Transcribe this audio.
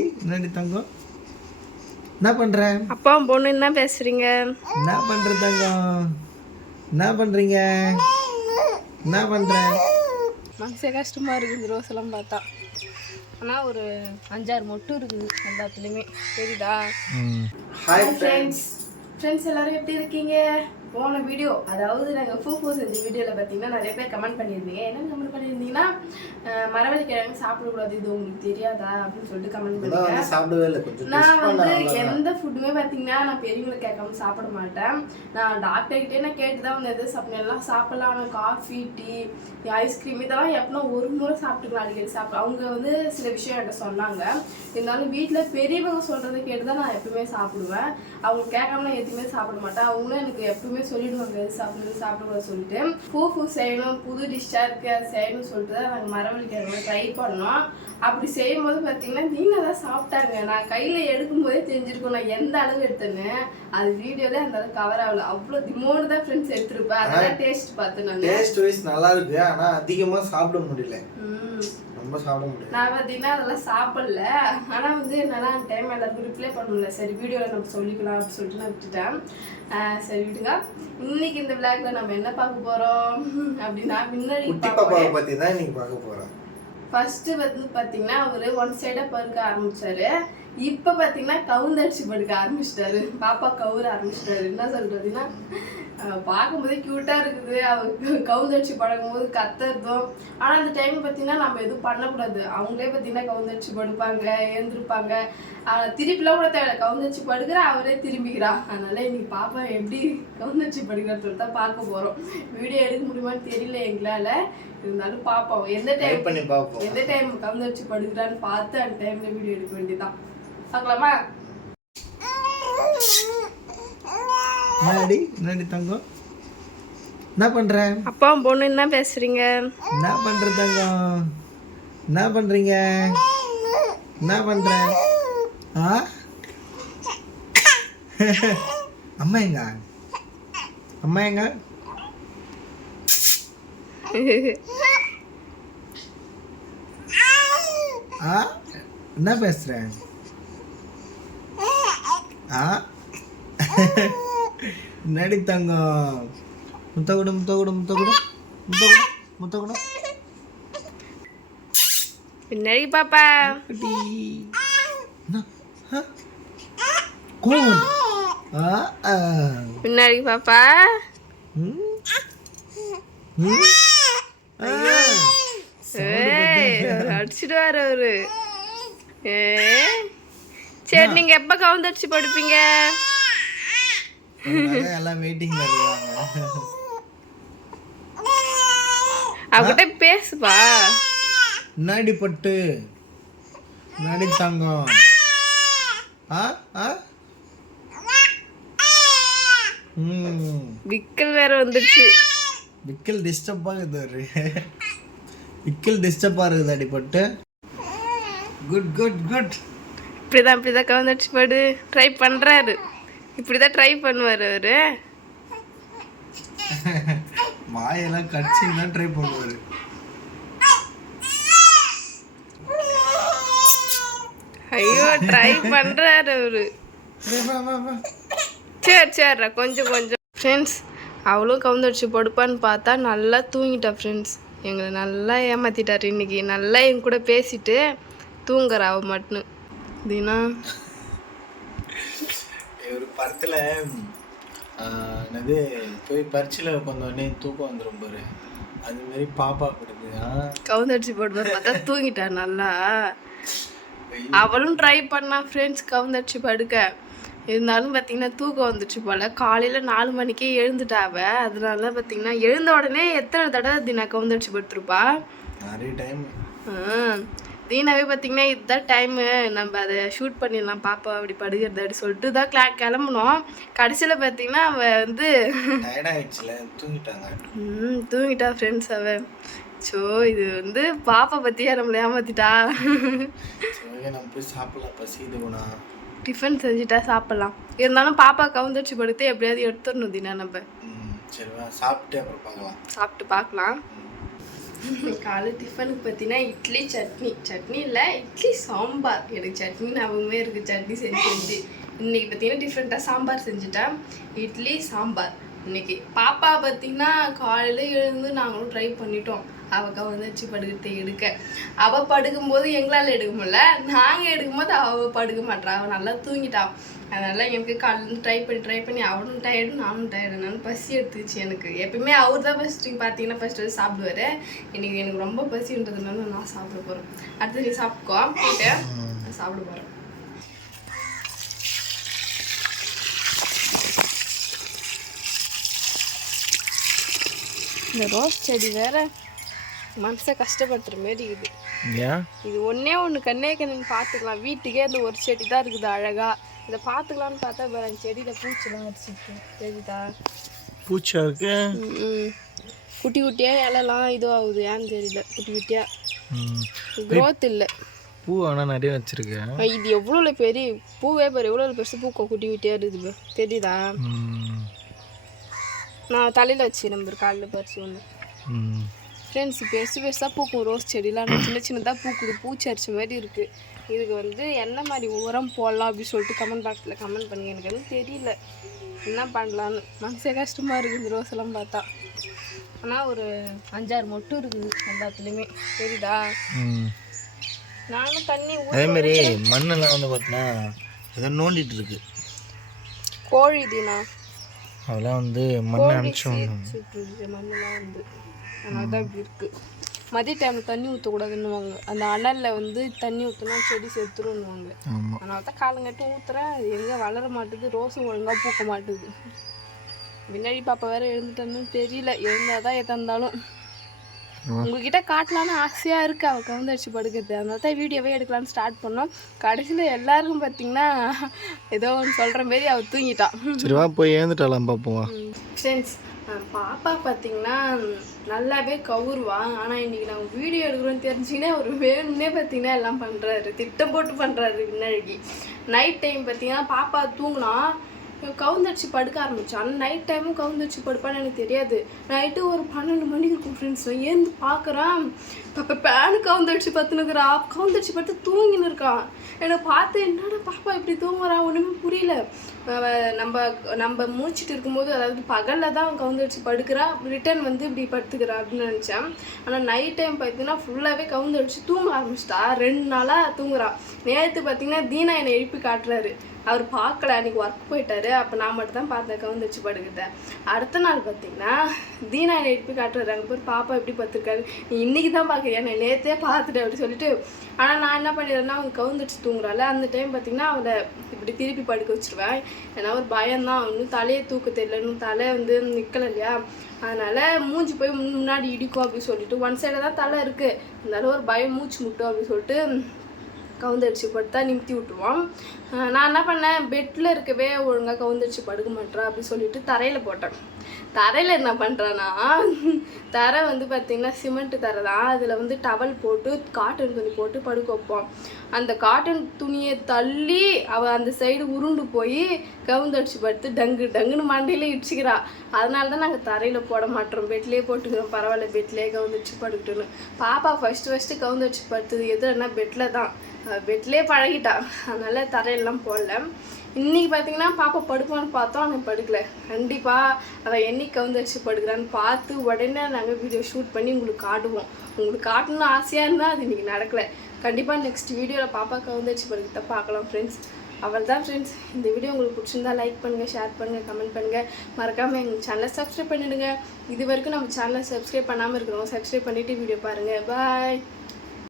என்னடி தங்கம். என்ன பண்ற? அப்பா பொண்ணு என்ன பேசுறீங்க. என்ன பண்ற தங்கம்? என்ன பண்றீங்க? என்ன பண்ற? மனசே கஷ்டமா இருக்குது இந்த ரோஸ் எல்லாம் பார்த்தா. ஆனா ஒரு அஞ்சாறு மொட்டு இருக்குது எல்லாத்துலேயுமே. தெரியுதா? ஹாய் ஃப்ரெண்ட்ஸ் ஃப்ரெண்ட்ஸ் எல்லாரும் எப்படி இருக்கீங்க? போன வீடியோ அதாவது நாங்கள் ஃபூஃபோ செஞ்ச வீடியோவில் பார்த்தீங்கன்னா நிறைய பேர் கமெண்ட் பண்ணியிருந்தீங்க. என்ன கமெண்ட் பண்ணியிருந்தீங்கன்னா மரவள்ளி கிழங்கு சாப்பிடக்கூடாது இது உங்களுக்கு தெரியாதா அப்படின்னு சொல்லிட்டு கமெண்ட் கொஞ்சம் நான் வந்து பண்ண எந்த ஃபுட்டுமே பார்த்தீங்கன்னா நான் பெரியவங்களை கேட்காம சாப்பிட மாட்டேன். நான் டாக்டர்கிட்டே நான் கேட்டு தான் வந்து எது எல்லாம் சாப்பிடலாம் ஆனால் காஃபி டீ ஐஸ்கிரீம் இதெல்லாம் எப்பனா ஒரு முறை சாப்பிட்டுக்கலாம் அடிக்கடி சாப்பிட. அவங்க வந்து சில விஷயம் என்கிட்ட சொன்னாங்க. இருந்தாலும் வீட்டில் பெரியவங்க சொல்கிறத கேட்டு தான் நான் எப்பவுமே சாப்பிடுவேன். அவங்க கேட்காமலாம் எதுவுமே சாப்பிட மாட்டேன். அவங்களும் எனக்கு எப்பவுமே சொல்லிடுவாங்க எது சாப்பிடுறது சாப்பிடக்கூடாது சொல்லிட்டு. பூ பூ செய்யணும் புது டிஷ்ஷாக இருக்க அது செய்யணும்னு சொல்லிட்டு தான் நாங்கள் மரவள்ளி ட்ரை பண்ணோம். அப்படி செய்யும்போது பார்த்தீங்கன்னா நீங்க தான் சாப்பிட்டாங்க. நான் கையில் எடுக்கும்போதே தெரிஞ்சிருக்கும் நான் எந்த அளவு எடுத்தேன்னு. அது வீடியோல அந்த அளவுக்கு கவர் ஆகல. அவ்வளோ திமோடு தான் ஃப்ரெண்ட்ஸ் எடுத்திருப்பேன். அதெல்லாம் டேஸ்ட் பார்த்தேன் நான். டேஸ்ட் வைஸ் நல்லா இருக்கு. ஆனா அதிகமா சாப்பிட முடியல. ரொம்ப சாப்பிட முடியல. நான் பார்த்தீங்கன்னா அதெல்லாம் சாப்பிடல. ஆனால் வந்து என்னால் அந்த டைம் எல்லாருக்கும் ரிப்ளை பண்ண முடியல சரி வீடியோவில் நம்ம சொல்லிக்கலாம் அப்படின்னு சொல்லிட்டு நான் விட்டுட்டேன். சரி விட்டுங்க இன்னைக்கு இந்த விளாக்ல நம்ம என்ன பார்க்க போறோம்? அப்படின்னா முன்னாடி பத்தி தான் இன்னைக்கு பார்க்க போறோம். ஃபஸ்ட்டு வந்து பாத்தீங்கன்னா அவரு ஒன் சைடா படுக்க ஆரம்பிச்சாரு. இப்ப பாத்தீங்கன்னா கவுந்தடிச்சு படுக்க ஆரம்பிச்சிட்டாரு. பாப்பா கவுர ஆரம்பிச்சிட்டாரு. என்ன சொல்றதுன்னா பார்க்கும்போதே கியூட்டா இருக்குது. அவர் கவுந்தடிச்சு படுக்கும்போது கத்துறதும். ஆனா அந்த டைம் பாத்தீங்கன்னா நம்ம எதுவும் பண்ணக்கூடாது. அவங்களே பாத்தீங்கன்னா கவுந்தடிச்சு படுப்பாங்க எழுந்திருப்பாங்க திருப்பிலாம் கூட தேவை கவுந்தடிச்சு படுக்கிற அவரே திரும்பிக்கிறா. அதனால இன்னைக்கு பாப்பா எப்படி கவுந்தடிச்சு படுக்கிறான்னு சொல்லிட்டு தான் பார்க்க போறோம். வீடியோ எடுக்க முடியுமான்னு தெரியல எங்களால. இருந்தாலும் பார்ப்போம். எந்த டைம் பண்ணி பார்ப்போம். எந்த டைம் கவுந்து வச்சு படுக்கிறான்னு பார்த்து அந்த டைம்ல வீடியோ எடுக்க வேண்டியதுதான். பார்க்கலாமா? என்னடி என்னடி தங்கம். என்ன பண்ற? அப்பா பொண்ணு என்ன பேசுறீங்க? என்ன பண்ற தங்கம்? என்ன பண்றீங்க? என்ன பண்ற? ஆ? அம்மா எங்க? அம்மா எங்க? ஆ? என்ன பேசுற? ஆ? நடி தங்கம் முத்த கூட முத்த கூட முத்த கூட முத்த கூட முத்த கூட பின்னாடி பாப்பா? கோவம் பின்னாடி பாப்பா அடிச்சிடுவாரு அவரு. சரி நீங்க எப்ப கவுந்து அடிச்சு படுப்பீங்க? எல்லாம் வெயிட்டிங்ல இருக்காங்க. அவகிட்ட பேசுப்பா. முன்னாடி பட்டு முன்னாடி தங்கம். ஆ ஆ? விக்கல் வேற வந்துருச்சு விக்கல் டிஸ்டர்ப் ஒரு விக்கல் டிஸ்டர்ப் ஆகுது அடிப்பட்டு குட் குட் குட் இப்படிதான் இப்படிதான் கவுந்து அடிச்சு படு. ட்ரை பண்றாரு. இப்படிதான் ட்ரை பண்ணுவாரு அவரு. வாயெல்லாம் கடிச்சு தான் ட்ரை பண்ணுவாரு. ஐயோ ட்ரை பண்றாரு அவரு. சரி சரிடா கொஞ்சம் கொஞ்சம். ஃப்ரெண்ட்ஸ் அவளும் கவுந்தடிச்சு படுப்பான்னு பார்த்தா நல்லா தூங்கிட்டா ஃப்ரெண்ட்ஸ் எங்களை நல்லா ஏமாத்திட்டாரு இன்னைக்கு. நல்லா என் கூட பேசிட்டு தூங்குறா அவ மட்டும். தினா படத்துல என்னது போய் பரிச்சில் உட்காந்தோடனே தூக்கம் வந்துடும் பாரு. அது மாதிரி பாப்பா கொடுக்கு கவுந்தடிச்சு படுப்பான்னு பார்த்தா தூங்கிட்டா நல்லா. அவளும் ட்ரை பண்ணா ஃப்ரெண்ட்ஸ் கவுந்தடிச்சு படுக்க. இருந்தாலும் பார்த்தீங்கன்னா தூக்கம் வந்துச்சு போல. காலையில் நாலு மணிக்கே எழுந்துட்டா அவ. அதனால பார்த்தீங்கன்னா எழுந்த உடனே எத்தனை தடவை தினா கவுந்தடிச்சு படுத்துருப்பா? நிறைய டைம் தீனாவே பார்த்தீங்கன்னா இதுதான் டைமு நம்ம அதை ஷூட் பண்ணிடலாம் பாப்பா அப்படி படுகிறது அப்படி சொல்லிட்டு தான் கிளா கிளம்புனோம். கடைசியில் பார்த்தீங்கன்னா அவள் வந்து தூங்கிட்டாங்க. ம், தூங்கிட்டா ஃப்ரெண்ட்ஸ் அவள் ஸோ இது வந்து பாப்பா பற்றியா நம்மளை ஏமாத்திட்டா. டிஃபன் செஞ்சுட்டா சாப்பிட்லாம். இருந்தாலும் பாப்பா கவுந்தடிச்சு படுத்து எப்படியாவது எடுத்துடணும் தினா நம்ம. சாப்பிட்டு சாப்பிட்டு பார்க்கலாம். காலை டிஃபனுக்கு பார்த்தீங்கன்னா இட்லி சட்னி. சட்னி இல்லை இட்லி சாம்பார். எனக்கு சட்னி ஞாபகமே இருக்குது சட்னி செஞ்சு செஞ்சு. இன்றைக்கி பார்த்தீங்கன்னா டிஃப்ரெண்ட்டாக சாம்பார் செஞ்சுட்டேன். இட்லி சாம்பார். இன்றைக்கி பாப்பா பார்த்தீங்கன்னா காலையில் எழுந்து நாங்களும் ட்ரை பண்ணிட்டோம். அவள் கவர்ந்துச்சு படுக்கிறத எடுக்க அவள் படுக்கும்போது எங்களால் எடுக்க முடியல. நாங்கள் எடுக்கும்போது அவள் படுக்க மாட்றா. அவள் நல்லா தூங்கிட்டான் அதனால் எனக்கு காலையில் ட்ரை பண்ணி ட்ரை பண்ணி அவனும் டயர்டு நானும் டயர்டுனாலும் நான் பசி எடுத்துச்சு எனக்கு. எப்பயுமே அவர் தான் ஃபஸ்ட்டு பார்த்தீங்கன்னா ஃபஸ்ட்டு வந்து சாப்பிடுவாரு. இன்றைக்கி எனக்கு ரொம்ப பசின்றதுனால நான் சாப்பிட போகிறேன் அடுத்து நீ சாப்பிட்டுக்கோ. போயிட்டு சாப்பிட போகிறேன் இந்த ரோஸ் செடி வேற மனசை கஷ்டப்படுத்துற இருக்குது ஏன்? இது ஒண்ணே ஒன்று கண்ணே கண்ணு பார்த்துக்கலாம் வீட்டுக்கே அந்த ஒரு செடி தான் இருக்குது அழகா. இதை பார்த்துக்கலான்னு பார்த்தா வேற அந்த செடியில் பூச்சிலாம் வச்சுருக்கு. தெரியுதா? பூச்சா இருக்கு. குட்டி குட்டியா இலைலாம் இதுவாகுது. ஏன்னு தெரியல. குட்டி குட்டியா. growth இல்லை. பூ ஆனால் நிறைய வச்சிருக்கேன் இது எவ்வளோ பெரிய பூவே பாரு எவ்வளோ பெருசு பூக்கும் குட்டி குட்டியா இருக்குது. தெரியுதா. நான் தலையில் வச்சு நம்பர் காலில் பறிச்சு ஒன்று. ஃப்ரெண்ட்ஸ் பெருசு பெருசாக பூக்கும் ரோஸ் செடிலாம் சின்ன சின்னதாக பூக்குது பூச்சி அரிச்ச மாதிரி இருக்குது இதுக்கு வந்து என்ன மாதிரி உரம் போடலாம் அப்படின்னு சொல்லிட்டு கமெண்ட் பாக்ஸில் கமெண்ட் பண்ணுங்க. எனக்கு வந்து தெரியல. என்ன பண்ணலான்னு மனசே கஷ்டமாக இருக்குது இந்த ரோஸ் எல்லாம் பார்த்தா. ஆனால் ஒரு அஞ்சாறு மொட்டு இருக்குது எல்லாத்துலேயுமே. தெரியுதா. நானும் தண்ணி ஊ- அதே மாதிரி மண்ணெல்லாம் வந்து பார்த்தீங்கன்னா ஏதோ நோண்டிட்டு இருக்கு. கோழி தீனா அதெல்லாம் வந்து மண்ணை அனுப்பிச்சோம் மண்ணெல்லாம் வந்து அதனால தான் இப்படி இருக்குது மதிய டைமில் தண்ணி ஊற்றக்கூடாதுன்னுவாங்க அந்த அனலில் வந்து தண்ணி ஊற்றினா செடி செத்துருன்னுவாங்க அதனால தான் காலங்கட்டி ஊற்றுறேன் அது எங்கே வளர மாட்டுது ரோஸும் ஒழுங்காக பூக்க மாட்டுது. முன்னாடி பாப்பா வேற எழுந்துட்டேன்னு தெரியல. எழுந்தால் தான் எதா இருந்தாலும். உங்ககிட்ட காட்டலான்னு ஆசையாக இருக்குது அவள் கவுந்தடிச்சு படுக்கிறது. அதனால தான் வீடியோவே எடுக்கலான்னு ஸ்டார்ட் பண்ணோம். கடைசியில் எல்லாருக்கும் பார்த்தீங்கன்னா ஏதோ ஒன்று சொல்கிற மாரி அவள் தூங்கிட்டான் சரி வா போய் ஏந்துட்டாலாம் பார்ப்போம் ஃப்ரெண்ட்ஸ் பாப்பா பார்த்தீங்கன்னா நல்லாவே கவுருவா. ஆனால் இன்னைக்கு நாங்கள் வீடியோ எடுக்கிறோம்னு தெரிஞ்சுக்கினே அவர் வேணும்னே பார்த்தீங்கன்னா எல்லாம் பண்ணுறாரு திட்டம் போட்டு பண்ணுறாரு பின்னாடி நைட் டைம் பார்த்தீங்கன்னா பாப்பா தூங்கினா கவுந்தடிச்சு படுக்க ஆரம்பித்தான் ஆனால் நைட் டைமும் கவுந்தடிச்சு படுப்பான்னு எனக்கு தெரியாது. நைட்டு ஒரு பன்னெண்டு மணிக்கு இருக்கும் ஃப்ரெண்ட்ஸ் ஏந்து பார்க்குறான் பாப்பா பேனு கவுந்தடிச்சு பார்த்துனுக்குறா கவுந்தடிச்சு பார்த்து தூங்கின்னு இருக்கான் என்னை பார்த்து என்னடா பாப்பா இப்படி தூங்குறா? ஒன்றுமே புரியல. நம்ம நம்ம மூச்சிட்டு இருக்கும்போது அதாவது பகலில் தான் அவன் கவுந்தடிச்சு படுக்கிறா. ரிட்டர்ன் வந்து இப்படி படுத்துக்கிறா அப்படின்னு நினச்சேன். ஆனால் நைட் டைம் பார்த்தீங்கன்னா ஃபுல்லாகவே கவுந்தடிச்சு தூங்க ஆரம்பிச்சிட்டா. ரெண்டு நாளாக தூங்குறான் நேற்று பார்த்தீங்கன்னா தீனா என்னை எழுப்பி காட்டுறாரு. அவர் பார்க்கல அன்றைக்கி ஒர்க் போயிட்டாரு. அப்போ நான் மட்டும் தான் பார்த்தேன் கவுந்தடிச்சு படுக்கிட்டேன் அடுத்த நாள் பார்த்தீங்கன்னா தீனா என்னை எழுப்பி காட்டுறாங்க போய் பாப்பா எப்படி பார்த்துருக்காரு. நீ இன்னைக்கு தான் பார்க்குறியா? நான் நேற்றே பார்த்துட்டேன் அப்படி சொல்லிட்டு ஆனால் நான் என்ன பண்ணிடுறேன்னா அவங்க கவுந்தடிச்சு தூங்குறாள் அந்த டைம் பார்த்தீங்கன்னா அவளை இப்படி திருப்பி படுக்க வச்சுருவேன். ஏன்னா ஒரு பயம்தான். இன்னும் தலையை தூக்க தெரியல. இன்னும் தலை வந்து நிற்கலை இல்லையா? அதனால் மூஞ்சி போய் முன்னாடி இடிக்கும் அப்படின்னு சொல்லிட்டு ஒன் சைடில் தான் தலை இருக்குது அதனால ஒரு பயம் மூச்சு முட்டும் அப்படின்னு சொல்லிட்டு கவுந்தடிச்சு படுத்தா நிமித்தி விட்டுருவான். நான் என்ன பண்ணேன் பெட்டில் இருக்கவே ஒழுங்காக கவுந்தடிச்சு படுக்க மாட்டேறா அப்படின்னு சொல்லிட்டு தரையில் போட்டேன். தரையில் என்ன பண்ணுறான்னா தரை வந்து பார்த்திங்கன்னா சிமெண்ட்டு தரை தான். அதில் வந்து டவல் போட்டு காட்டன் துணி போட்டு படுக்க வைப்போம். அந்த காட்டன் துணியை தள்ளி அவள் அந்த சைடு உருண்டு போய் கவுந்தடிச்சு படுத்து டங்கு டங்குன்னு மண்டையில இடிச்சிக்கிறா. அதனால தான் நாங்கள் தரையில் போட மாட்டோம். பெட்லேயே போட்டுக்கிறோம். பரவாயில்ல பெட்லேயே கவுந்தடிச்சு படுக்கட்டுன்னு பாப்பா ஃபஸ்ட்டு ஃபஸ்ட்டு கவுந்தடிச்சு படுத்தது எதுனா பெட்டில் தான். பெட்லேயே பழகிட்டான் அதனால தரையெல்லாம் போடல. இன்னைக்கு பார்த்தீங்கன்னா பாப்பா படுப்பான்னு பார்த்தோம் அவன் படுக்கல. கண்டிப்பாக அவள் என்னைக்கு கவுந்தடிச்சு படுக்கிறான்னு பார்த்து உடனே நாங்கள் வீடியோ ஷூட் பண்ணி உங்களுக்கு காட்டுவோம். உங்களுக்கு காட்டணும்னு ஆசையாக இருந்தால் அது இன்னைக்கு நடக்கலை. கண்டிப்பாக நெக்ஸ்ட் வீடியோவில் பாப்பா கவுந்தடிச்சு படுக்கிறத பார்க்கலாம் ஃப்ரெண்ட்ஸ் அவள் தான் ஃப்ரெண்ட்ஸ் இந்த வீடியோ உங்களுக்கு பிடிச்சிருந்தா லைக் பண்ணுங்கள் ஷேர் பண்ணுங்கள் கமெண்ட் பண்ணுங்கள் மறக்காமல் எங்கள் சேனலை சப்ஸ்கிரைப் பண்ணிடுங்க. இது வரைக்கும் நம்ம சேனலை சப்ஸ்கிரைப் பண்ணாமல் இருக்கிறோம் சப்ஸ்கிரைப் பண்ணிவிட்டு வீடியோ பாருங்கள் பாய்